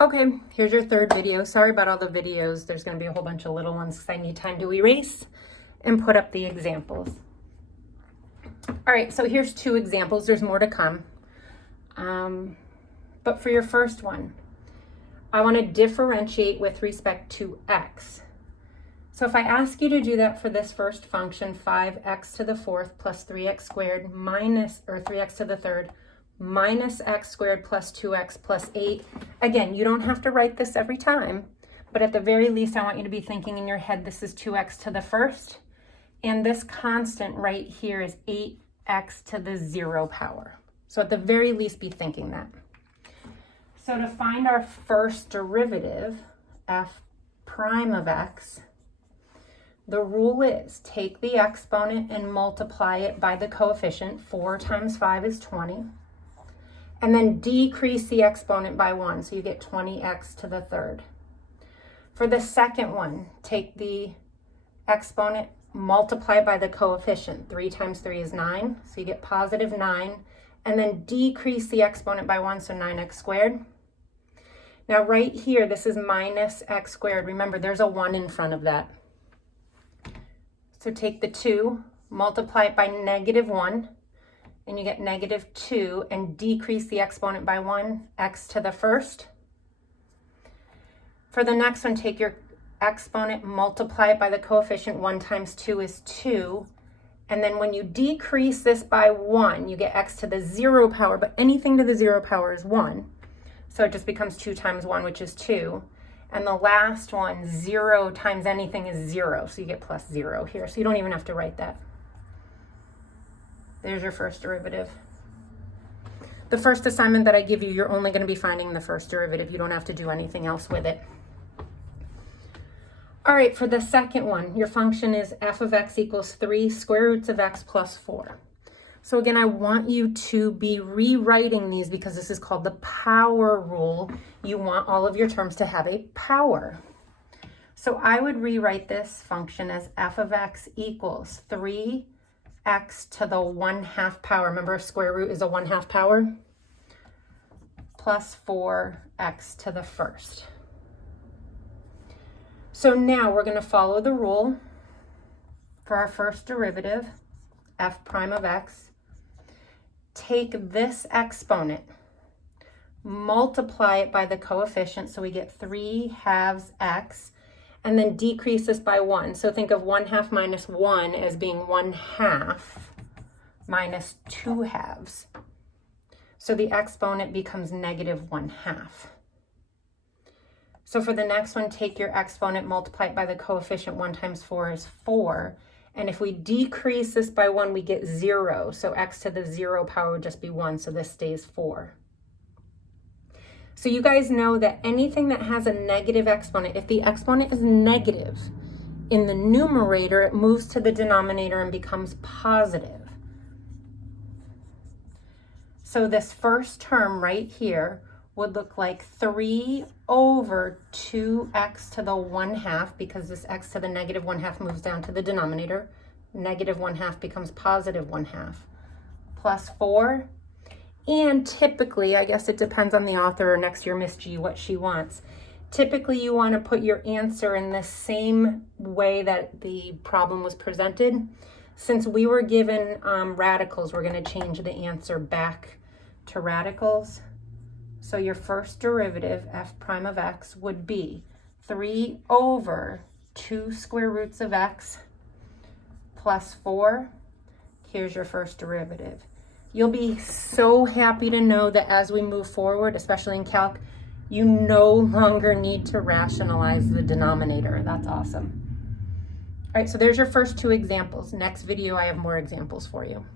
Okay, here's your third video. Sorry about all the videos. There's going to be a whole bunch of little ones because I need time to erase and put up the examples. All right, so here's two examples. There's more to come. But for your first one, I want to differentiate with respect to x. So if I ask you to do that for this first function, 5x to the fourth plus 3x squared minus, or 3x to the third, minus x squared plus 2x plus 8. Again, you don't have to write this every time, but at the very least, I want you to be thinking in your head, this is 2x to the first, and this constant right here is 8x to the 0 power. So at the very least, be thinking that. So to find our first derivative, f prime of x, the rule is take the exponent and multiply it by the coefficient. 4 times 5 is 20. And then decrease the exponent by 1, so you get 20x to the third. For the second one, take the exponent, multiply by the coefficient. 3 times 3 is 9, so you get positive 9. And then decrease the exponent by 1, so 9x squared. Now right here, this is minus x squared. Remember, there's a 1 in front of that. So take the 2, multiply it by negative 1, and you get negative 2, and decrease the exponent by 1, x to the first. For the next one, take your exponent, multiply it by the coefficient. 1 times 2 is 2. And then when you decrease this by 1, you get x to the 0 power, but anything to the 0 power is 1. So it just becomes 2 times 1, which is 2. And the last one, 0 times anything is 0. So you get plus 0 here. So you don't even have to write that. There's your first derivative. The first assignment that I give you, you're only going to be finding the first derivative. You don't have to do anything else with it. All right, for the second one, your function is f of x equals 3 square roots of x plus 4. So again, I want you to be rewriting these because this is called the power rule. You want all of your terms to have a power. So I would rewrite this function as f of x equals 3x to the 1/2 power. Remember, a square root is a 1/2 power. Plus 4x to the first. So now we're going to follow the rule for our first derivative, f prime of x. Take this exponent, multiply it by the coefficient, so we get 3/2 x, and then decrease this by 1. So think of 1/2 minus 1 as being 1/2 minus 2/2. So the exponent becomes negative 1/2. So for the next one, take your exponent, multiply it by the coefficient. 1 times 4 is 4. And if we decrease this by 1, we get 0. So x to the 0 power would just be 1. So this stays 4. So you guys know that anything that has a negative exponent, if the exponent is negative in the numerator, it moves to the denominator and becomes positive. So this first term right here would look like 3 over 2x to the 1/2, because this x to the negative 1/2 moves down to the denominator. Negative 1/2 becomes positive 1/2, plus 4. And typically, I guess it depends on the author or next year Miss G what she wants. Typically, you want to put your answer in the same way that the problem was presented. Since we were given radicals, we're going to change the answer back to radicals. So your first derivative, f prime of x, would be 3 over 2 square roots of x plus 4. Here's your first derivative. You'll be so happy to know that as we move forward, especially in calc, you no longer need to rationalize the denominator. That's awesome. All right, so there's your first two examples. Next video, I have more examples for you.